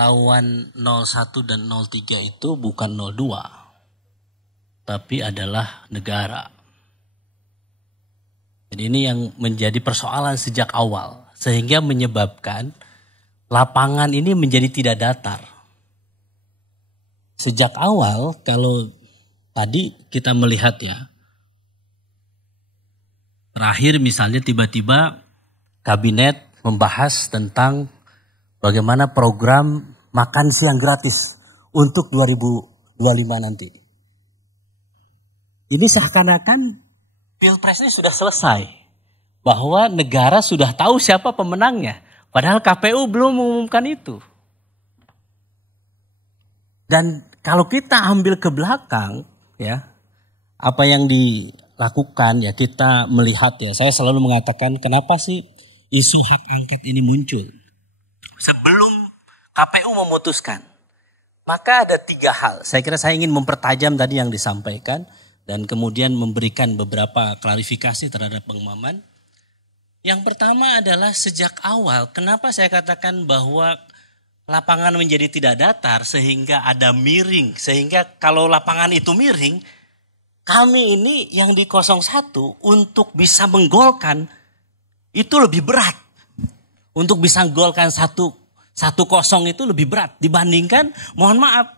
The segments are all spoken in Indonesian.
lawan 01 dan 03 itu bukan 02, tapi adalah negara. Jadi ini yang menjadi persoalan sejak awal, sehingga menyebabkan lapangan ini menjadi tidak datar. Sejak awal kalau tadi kita melihat ya, terakhir misalnya tiba-tiba kabinet membahas tentang bagaimana program makan siang gratis untuk 2025 nanti. Ini seakan-akan Pilpres ini sudah selesai. Bahwa negara sudah tahu siapa pemenangnya. Padahal KPU belum mengumumkan itu. Dan kalau kita ambil ke belakang, ya, apa yang dilakukan, ya kita melihat ya. Saya selalu mengatakan kenapa sih isu hak angket ini muncul. Sebelum KPU memutuskan. Maka ada 3 hal. Saya kira saya ingin mempertajam tadi yang disampaikan. Dan kemudian memberikan beberapa klarifikasi terhadap Bang Maman. Yang pertama adalah sejak awal, kenapa saya katakan bahwa lapangan menjadi tidak datar sehingga ada miring. Sehingga kalau lapangan itu miring, kami ini yang di 01 untuk bisa menggolkan itu lebih berat. Untuk bisa menggolkan 1-0 itu lebih berat dibandingkan, mohon maaf,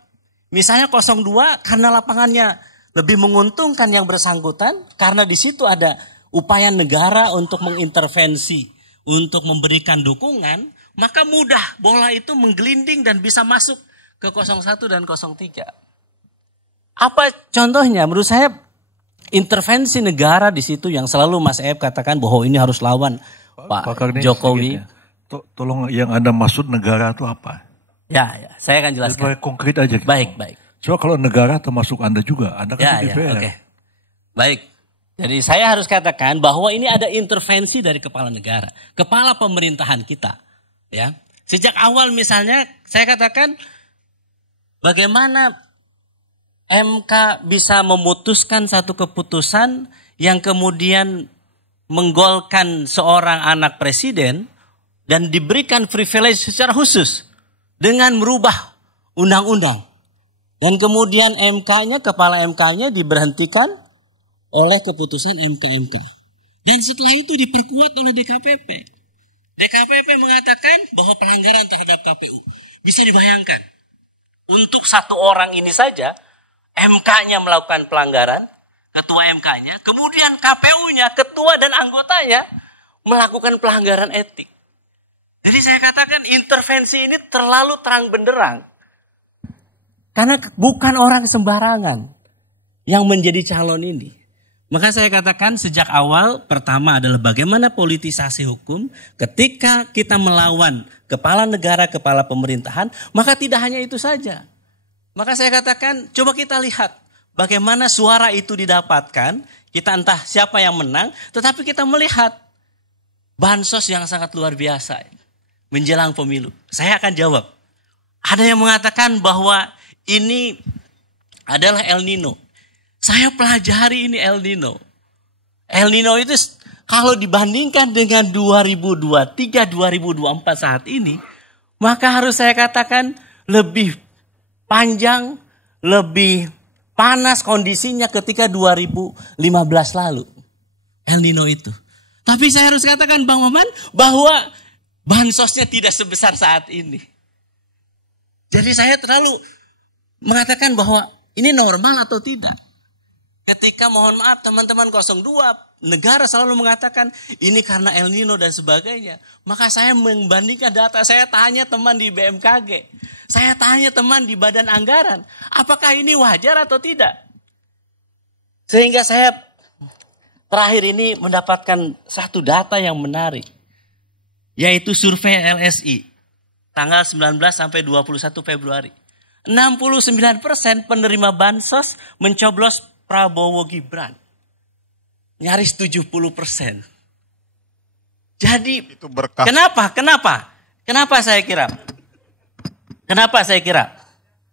misalnya 02 karena lapangannya lebih menguntungkan yang bersangkutan karena di situ ada upaya negara untuk mengintervensi, untuk memberikan dukungan, maka mudah bola itu menggelinding dan bisa masuk ke 01 dan 03. Apa contohnya? Menurut saya intervensi negara di situ yang selalu Mas Ep katakan bahwa ini harus lawan Pak Jokowi. Tolong yang Anda maksud negara itu apa? Ya, saya akan jelaskan. Lebih konkret aja. Gitu. Baik. Coba kalau negara termasuk Anda juga, Anda kan di DPR. Okay. Baik, jadi saya harus katakan bahwa ini ada intervensi dari kepala negara, kepala pemerintahan kita. Ya, sejak awal misalnya saya katakan bagaimana MK bisa memutuskan satu keputusan yang kemudian menggolkan seorang anak presiden dan diberikan privilege secara khusus dengan merubah undang-undang. Dan kemudian MK-nya, kepala MK-nya diberhentikan oleh keputusan MK. Dan setelah itu diperkuat oleh DKPP. DKPP mengatakan bahwa pelanggaran terhadap KPU. Bisa dibayangkan. Untuk satu orang ini saja, MK-nya melakukan pelanggaran, ketua MK-nya, kemudian KPU-nya, ketua dan anggotanya melakukan pelanggaran etik. Jadi saya katakan intervensi ini terlalu terang benderang. Karena bukan orang sembarangan yang menjadi calon ini. Maka saya katakan sejak awal pertama adalah bagaimana politisasi hukum ketika kita melawan kepala negara, kepala pemerintahan, maka tidak hanya itu saja. Maka saya katakan coba kita lihat bagaimana suara itu didapatkan, kita entah siapa yang menang, tetapi kita melihat bansos yang sangat luar biasa menjelang pemilu. Saya akan jawab. Ada yang mengatakan bahwa ini adalah El Nino. Saya pelajari ini El Nino. El Nino itu kalau dibandingkan dengan 2023, 2024 saat ini, maka harus saya katakan lebih panjang, lebih panas kondisinya ketika 2015 lalu. El Nino itu. Tapi saya harus katakan Bang Maman bahwa bansosnya tidak sebesar saat ini. Jadi saya terlalu mengatakan bahwa ini normal atau tidak. Ketika mohon maaf teman-teman 02, negara selalu mengatakan ini karena El Nino dan sebagainya. Maka saya membandingkan data, saya tanya teman di BMKG. Saya tanya teman di Badan Anggaran. Apakah ini wajar atau tidak? Sehingga saya terakhir ini mendapatkan satu data yang menarik. Yaitu survei LSI. Tanggal 19 sampai 21 Februari. 69% penerima bansos mencoblos Prabowo Gibran. Nyaris 70%. Jadi itu berkah. Kenapa saya kira?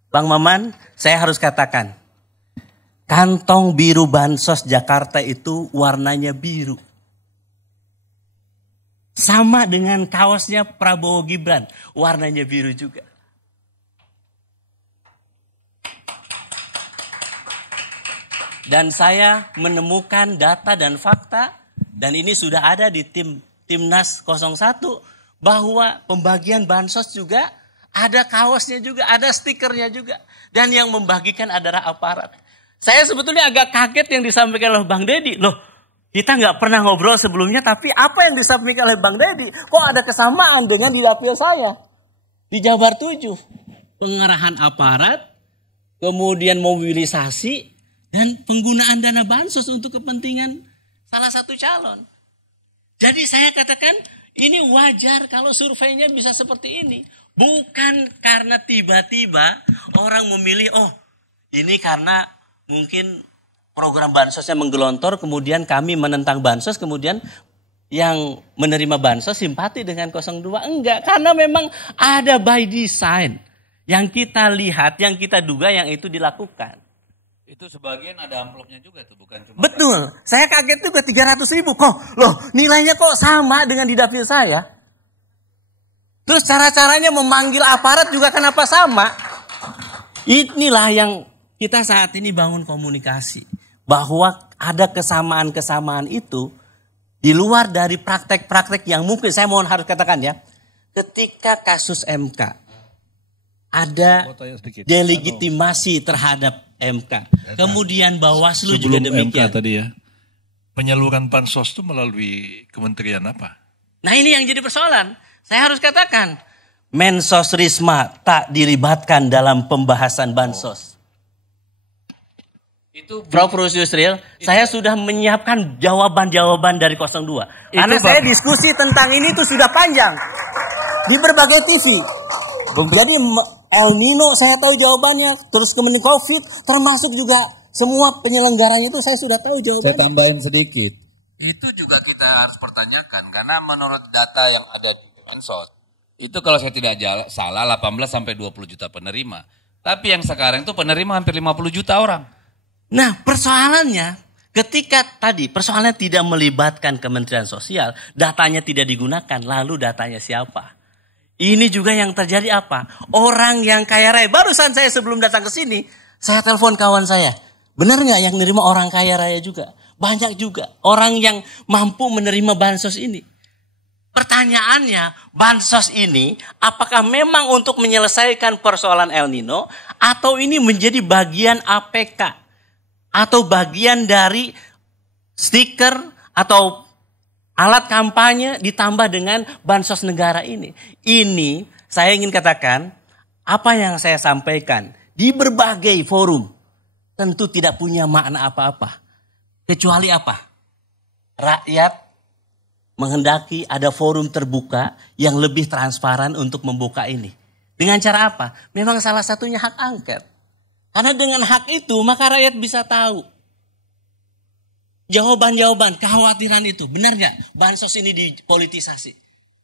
Bang Maman, saya harus katakan. Kantong biru bansos Jakarta itu warnanya biru. Sama dengan kaosnya Prabowo Gibran, warnanya biru juga. Dan saya menemukan data dan fakta, dan ini sudah ada di Timnas 01, bahwa pembagian bansos juga ada kaosnya juga, ada stikernya juga. Dan yang membagikan adalah aparat. Saya sebetulnya agak kaget yang disampaikan oleh Bang Deddy. Loh, kita nggak pernah ngobrol sebelumnya, tapi apa yang disampaikan oleh Bang Deddy? Kok ada kesamaan dengan di dapil saya? Di Jabar 7. Pengerahan aparat, kemudian mobilisasi, dan penggunaan dana bansos untuk kepentingan salah satu calon. Jadi saya katakan ini wajar kalau surveinya bisa seperti ini. Bukan karena tiba-tiba orang memilih, oh ini karena mungkin program bansosnya menggelontor, kemudian kami menentang bansos, kemudian yang menerima bansos simpati dengan 02. Enggak, karena memang ada by design. Yang kita lihat, yang kita duga yang itu dilakukan. Itu sebagian ada amplopnya juga tuh, bukan cuma. Betul. Saya kaget juga 300.000. Kok loh nilainya kok sama dengan di dapil saya? Terus cara-caranya memanggil aparat juga kenapa sama? Inilah yang kita saat ini bangun komunikasi. Bahwa ada kesamaan-kesamaan itu di luar dari praktek-praktek yang mungkin saya mohon harus katakan ya. Ketika kasus MK ada delegitimasi terhadap MK. Kemudian Bawaslu juga demikian. MK tadi ya. Penyaluran bansos itu melalui kementerian apa? Nah ini yang jadi persoalan. Saya harus katakan. Mensos Risma tak dilibatkan dalam pembahasan bansos. Itu Prof. Yusril, saya sudah menyiapkan jawaban-jawaban dari 02. Karena saya diskusi tentang ini itu sudah panjang. Di berbagai TV. Jadi El Nino saya tahu jawabannya, terus kemudian COVID, termasuk juga semua penyelenggaranya itu saya sudah tahu jawabannya. Saya tambahin sedikit. Itu juga kita harus pertanyakan, karena menurut data yang ada di Bansos, itu kalau saya tidak salah 18 sampai 20 juta penerima. Tapi yang sekarang itu penerima hampir 50 juta orang. Nah persoalannya, ketika tadi persoalannya tidak melibatkan Kementerian Sosial, datanya tidak digunakan, lalu datanya siapa? Ini juga yang terjadi apa? Orang yang kaya raya. Barusan saya sebelum datang ke sini, saya telepon kawan saya. Benar nggak yang menerima orang kaya raya juga? Banyak juga orang yang mampu menerima bansos ini. Pertanyaannya, bansos ini apakah memang untuk menyelesaikan persoalan El Nino atau ini menjadi bagian APK atau bagian dari stiker atau alat kampanye ditambah dengan bansos negara ini. Ini saya ingin katakan, apa yang saya sampaikan di berbagai forum tentu tidak punya makna apa-apa. Kecuali apa? Rakyat menghendaki ada forum terbuka yang lebih transparan untuk membuka ini. Dengan cara apa? Memang salah satunya hak angket. Karena dengan hak itu maka rakyat bisa tahu. Jawaban-jawaban, kekhawatiran itu. Benar nggak bansos ini dipolitisasi?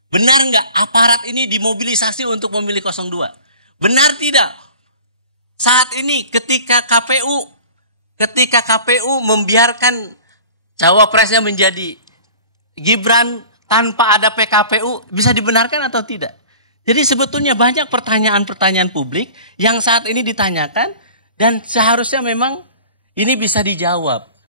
Benar nggak aparat ini dimobilisasi untuk memilih 02? Benar tidak? Saat ini ketika KPU membiarkan cawapresnya menjadi Gibran tanpa ada PKPU, bisa dibenarkan atau tidak? Jadi sebetulnya banyak pertanyaan-pertanyaan publik yang saat ini ditanyakan dan seharusnya memang ini bisa dijawab.